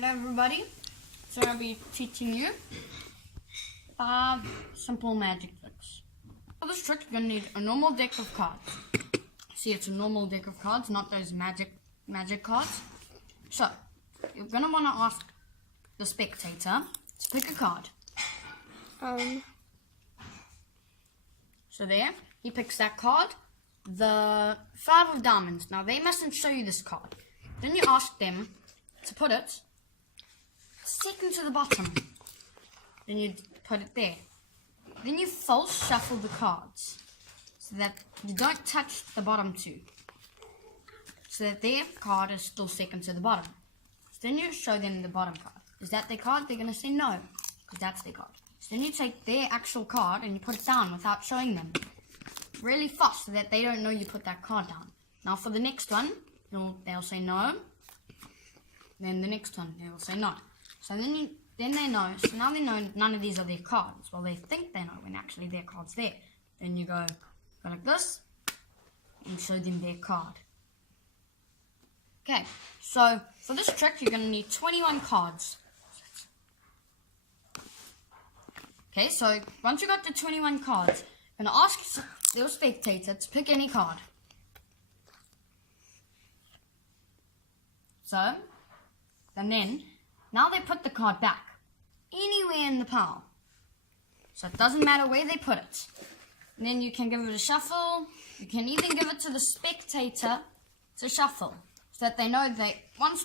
Hello everybody, so I'll be teaching you 5 simple magic tricks. For this trick you're going to need a normal deck of cards. See, it's a normal deck of cards, not those magic cards. So, you're going to want to ask the spectator to pick a card. So there, he picks that card, the 5 of diamonds. Now they mustn't show you this card. Then you ask them to put it second to the bottom. Then you put it there. Then you false shuffle the cards so that you don't touch the bottom 2. So that their card is still second to the bottom. So then you show them the bottom card. Is that their card? They're going to say no, because that's their card. So then you take their actual card and you put it down without showing them. Really fast so that they don't know you put that card down. Now for the next one, they'll say no. Then the next one, they will say no. So then they know. So now they know none of these are their cards. Well, they think they know when actually their card's there. Then you go like this and show them their card. Okay, so for this trick, you're going to need 21 cards. Okay, so once you got the 21 cards, you're going to ask your spectator to pick any card. So, and then, now they put the card back, anywhere in the pile. So it doesn't matter where they put it. And then you can give it a shuffle. You can even give it to the spectator to shuffle. So that they know that once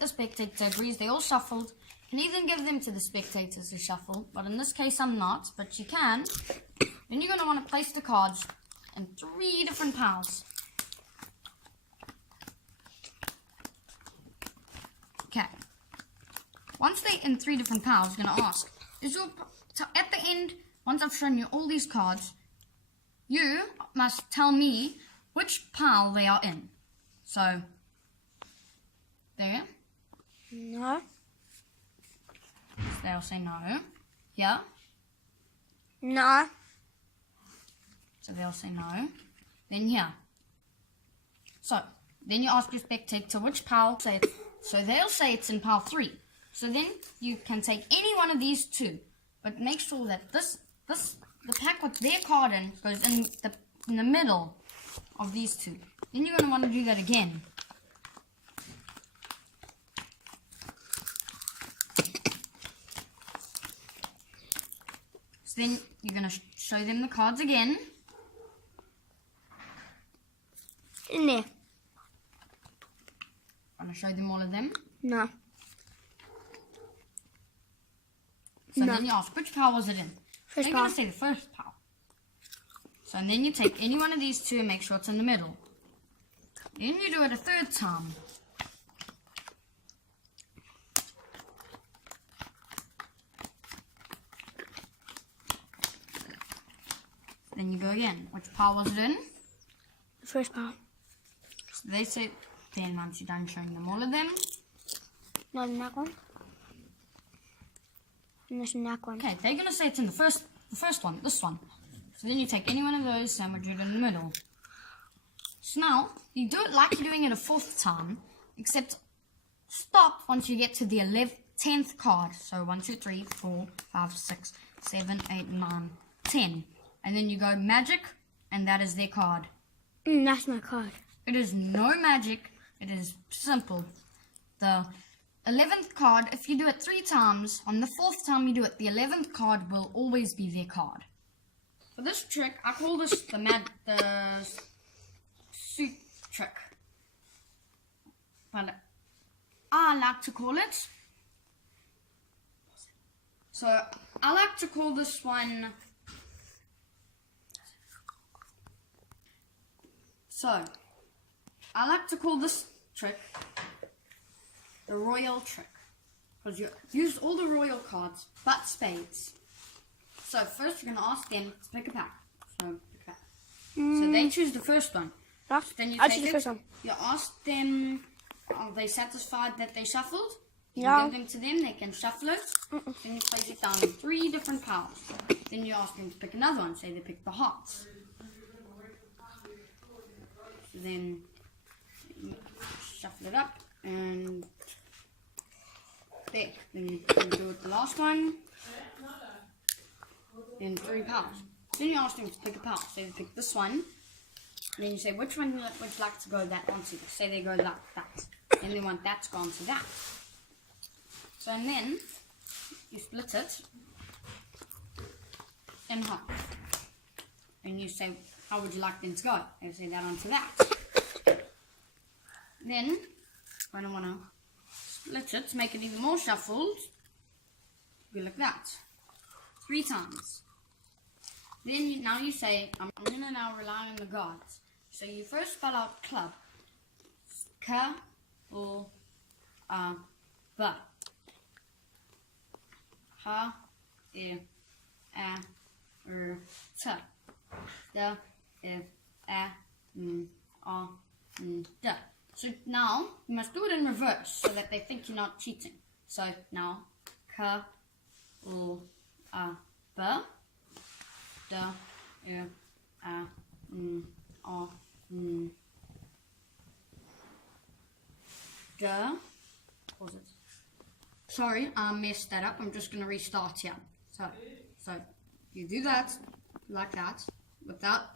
the spectator agrees they all shuffled, you can even give them to the spectator to shuffle. But in this case I'm not, but you can. Then you're going to want to place the cards in 3 different piles. Okay. Once they're in 3 different piles, you're going to ask, at the end, once I've shown you all these cards, you must tell me which pile they are in. So, there. No. So they'll say no. Here. No. So they'll say no. Then here. So, then you ask your spectator which pile say it. So they'll say it's in pile 3. So then you can take any one of these 2. But make sure that the pack with their card in goes in the middle of these 2. Then you're going to want to do that again. So then you're going to show them the cards again. In there. I'm going to show them all of them. No. So then you ask, which pile was it in? First They're pile. going to say the first pile. So and then you take any one of these 2 and make sure it's in the middle. Then you do it a 3rd time. Then you go again. Which pile was it in? The first pile. So they say, then once you're done showing them all of them. Not in that one. And this in that one. Okay, they're going to say it's in the first one, this one. So then you take any one of those and put it in the middle. So now, you do it like you're doing it a 4th time, except stop once you get to the 10th card. So 1, 2, 3, 4, 5, 6, 7, 8, 9, 10. And then you go magic, and that is their card. That's my card. It is no magic, it is simple. The 11th card, if you do it 3 times, on the 4th time you do it, the 11th card will always be their card. For this trick, I call this the suit trick. But I like to call it. So I like to call this one. So I like to call this trick the royal trick. Because you used all the royal cards, but spades. So first you're going to ask them to pick a pack. So pick a pack. So they choose the first one. Then you I'll take choose the first one. You ask them, are they satisfied that they shuffled? Yeah. You give them to them, they can shuffle it. Then you place it down in 3 different piles. Then you ask them to pick another one. Say they pick the hearts. So then you shuffle it up and There. Then you do it the last one. Then 3 piles. Then you ask them to pick a pile. So they pick this one. And then you say, which one would you like to go that onto? Say they go like that. Then they want that to go onto that. So and then you split it in half. And you say, how would you like them to go? They say that onto that. Then, when I want to split it to make it even more shuffled, go like that. 3 times. Then now you say, I'm going to now rely on the gods. So you first spell out club. K, O, A, B. H, I, A, R, T. D, I, A, N, A, N, D. So now you must do it in reverse so that they think you're not cheating. So now K, O, A, B. D, I, A, N, A, N, D. Pause it. Sorry, I messed that up. I'm just going to restart here. So you do that like that,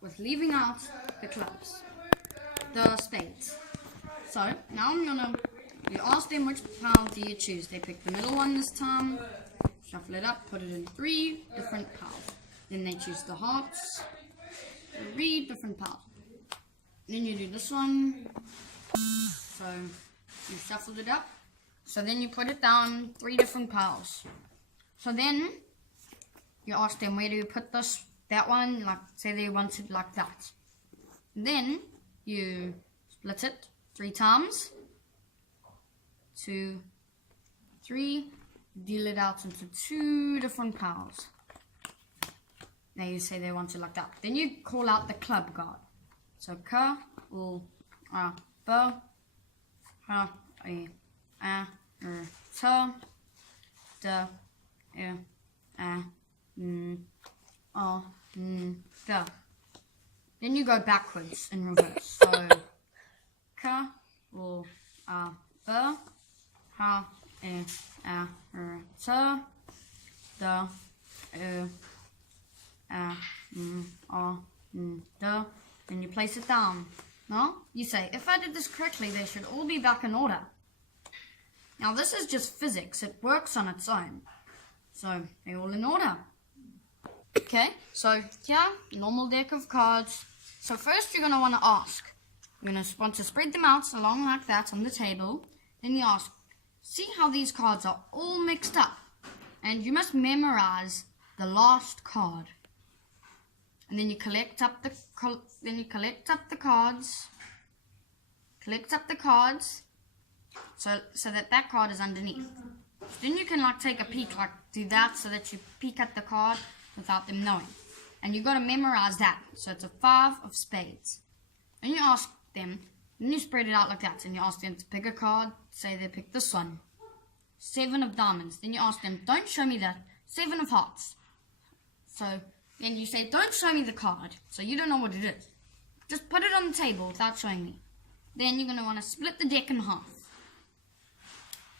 with leaving out the clubs, the spades. So now you ask them which pile do you choose. They pick the middle one this time. Shuffle it up, put it in 3 different piles. Then they choose the hearts, 3 different piles. Then you do this one. So you shuffled it up. So then you put it down 3 different piles. So then you ask them, where do you put that one? Like, say they want it like that. Then you split it 3 times. 2, 3. Deal it out into 2 different piles. Now you say they want it like that. Then you call out the club guard. So K, O, A, B, H, I, A, R, T, D, I, A, N, A, N, D. Then you go backwards in reverse. So K, O, A, B, H, I, A, R, T, D, I, A, N, A, N, D. Then you place it down. Now, you say, if I did this correctly, they should all be back in order. Now, this is just physics. It works on its own. So, they're all in order. Okay, so here, normal deck of cards. So first, you're going to want to ask. You're going to want to spread them out along like that on the table. Then you ask, see how these cards are all mixed up. And you must memorize the last card. And then you collect up the cards. Collect up the cards so that card is underneath. Then you can like take a peek, like do that so that you peek at the card without them knowing. And you've got to memorize that. So it's a 5 of spades. Then you ask them, then you spread it out like that, and you ask them to pick a card. Say they pick this one. 7 of diamonds. Then you ask them, don't show me that. 7 of hearts. So then you say, don't show me the card. So you don't know what it is. Just put it on the table without showing me. Then you're going to want to split the deck in half.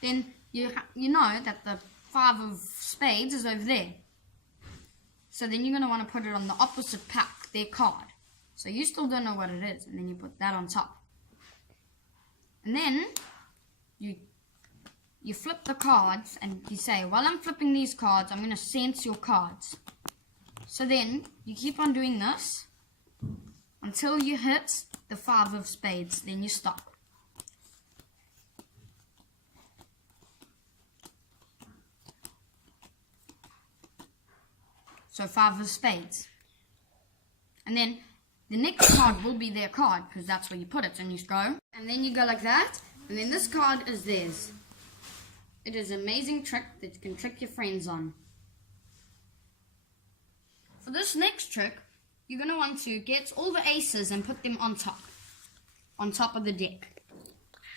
Then you know that the 5 of spades is over there. So then you're going to want to put it on the opposite pack, their card. So you still don't know what it is. And then you put that on top. And then you flip the cards and you say, while I'm flipping these cards, I'm going to sense your cards. So then you keep on doing this until you hit the 5 of spades. Then you stop. So 5 of spades. And then the next card will be their card because that's where you put it. And you go. And then you go like that. And then this card is theirs. It is an amazing trick that you can trick your friends on. For this next trick, you're going to want to get all the aces and put them on top of the deck.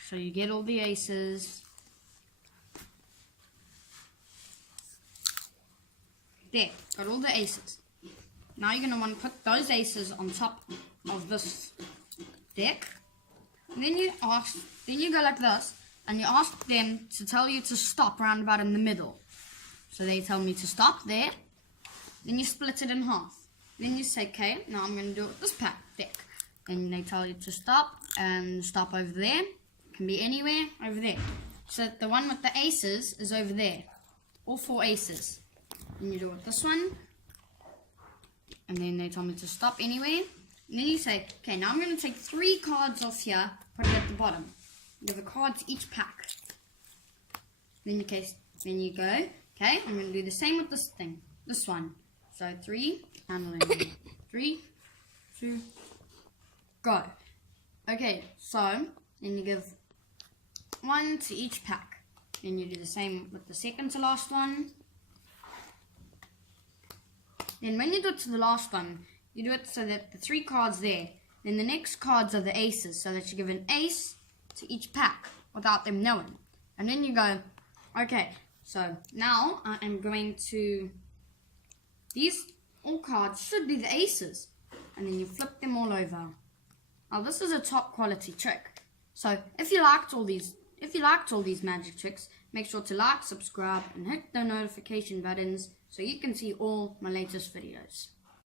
So you get all the aces. There, got all the aces. Now you're going to want to put those aces on top of this deck. And then you go like this, and you ask them to tell you to stop round about in the middle. So they tell me to stop there. Then you split it in half. Then you say, okay, now I'm going to do it with this deck. Then they tell you to stop and stop over there. It can be anywhere over there. So the one with the aces is over there. All 4 aces. Then you do it with this one. And then they tell me to stop anywhere. And then you say, okay, now I'm going to take 3 cards off here, put it at the bottom. Give the cards each pack. Then you go, okay, I'm going to do the same with this thing. This one. So 3, handling 3, 2, go. Okay, so then you give 1 to each pack. Then you do the same with the second to last one. Then when you do it to the last one, you do it so that the 3 cards there, then the next cards are the aces, so that you give an ace to each pack without them knowing. And then you go, okay, so now I am going to, these all cards should be the aces. And then you flip them all over. Now this is a top quality trick. So if you liked all these magic tricks, make sure to like, subscribe, and hit the notification buttons so you can see all my latest videos.